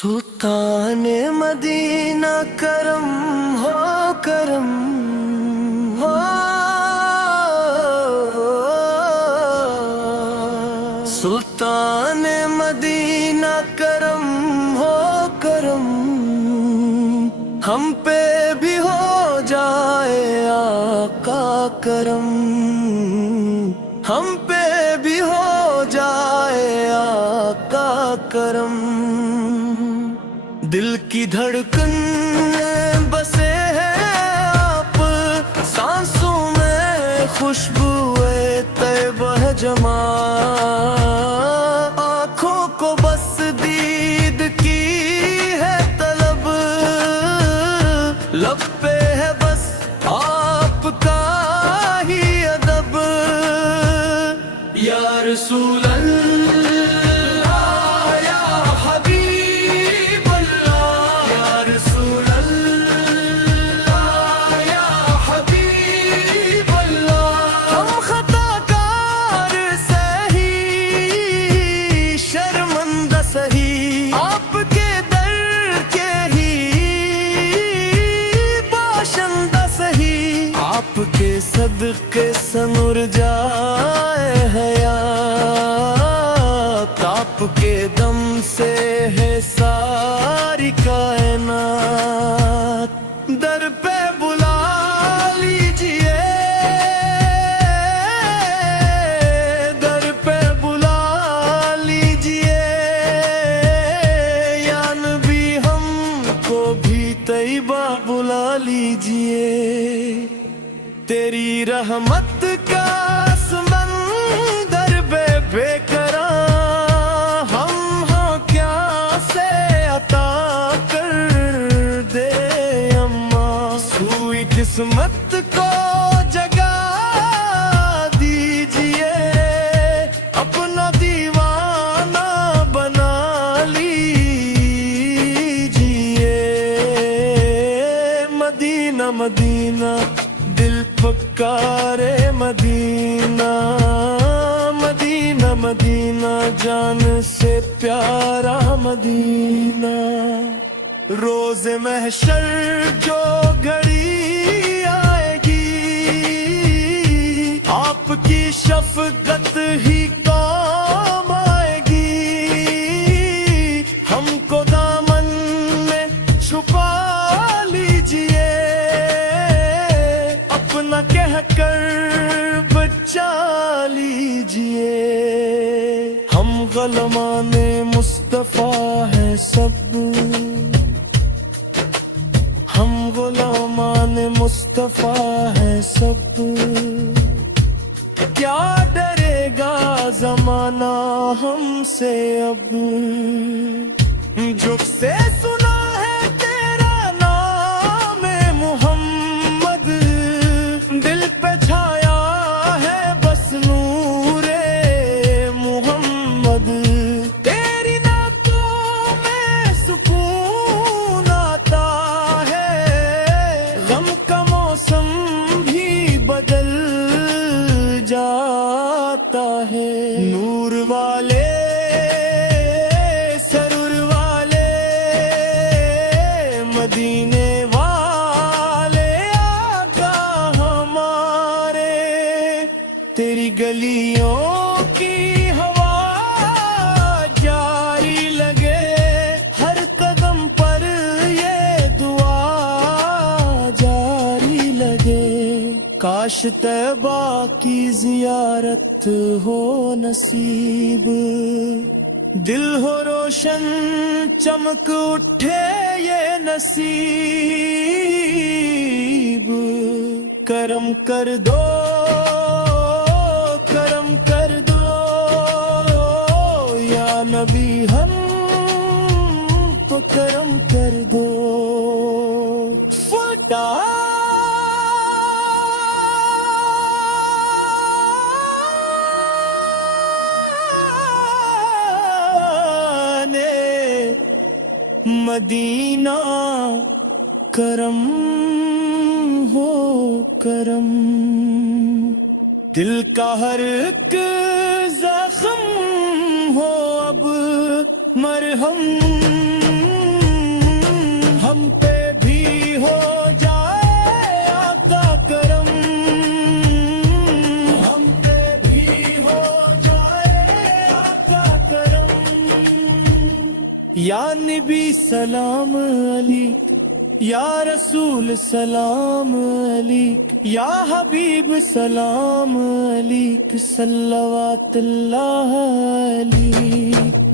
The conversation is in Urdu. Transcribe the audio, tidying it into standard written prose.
سلطان مدینہ کرم ہو سلطان مدینہ کرم ہم پہ بھی ہو جائے آقا کرم، ہم پہ بھی ہو جائے آقا کرم۔ دل کی دھڑکن میں بسے ہیں آپ، سانسوں میں خوشبوئے طیبہ جمال، آنکھوں کو بس دید کی ہے طلب، لب پہ ہے بس آپ کا ہی ادب۔ یا رسول اللہ یا حبیب اللہ، یا رسول اللہ یا حبیب اللہ۔ ہم خطا کار سہی، شرمندہ سہی، آپ کے در کے ہی باشندہ سہی، آپ کے صدقے سنور جائے حیات، آپ کے دم سے ہے ساری کائنات۔ در پہ بلا لیجئے، در پہ بلا لیجئے، یا نبی ہم کو بھی طیبہ بلا لیجئے۔ تیری رحمت کا سمندر بے قرار، ہم ہاں کیا سے عطا کر دے اماں، سوئی قسمت کو جگا دیجئے، اپنا دیوانہ بنا لیجئے۔ مدینہ مدینہ دل پکارے مدینہ، مدینہ مدینہ جان سے پیارا مدینہ۔ روز محشر جو گھڑی آئے گی، آپ کی شفقت ہی کام آئے گی، ہم کو دامن میں چھپا لیجئے، اپنا کہہ کر بچا لیجئے۔ ہم غلامان مصطفیٰ ہیں سب، ہم غلامان مصطفیٰ ہیں سب، کیا ڈرے گا زمانہ ہم سے اب، جھک سے سنا ہے تیرا نام محمد، دل پہ چھایا ہے بس نور محمد، تیری نعتوں میں سکون آتا ہے، غم کا موسم بھی بدل جاتا ہے۔ نور والے سرور والے مدینے والے آقا ہمارے، تیری گلیوں کی ہوا جاری لگے، ہر قدم پر یہ دعا جاری لگے۔ کاش طیبہ کی زیارت ہو نصیب، دل ہو روشن چمک اٹھے یہ نصیب۔ کرم کر دو، کرم کر دو یا نبی ہم تو کرم کر دو۔ مدینہ کرم ہو کرم، دل کا ہر ایک زخم ہو اب مرہم۔ یا نبی سلام علیک، یا رسول سلام علیک، یا حبیب سلام علیک، صلوات اللہ علیک۔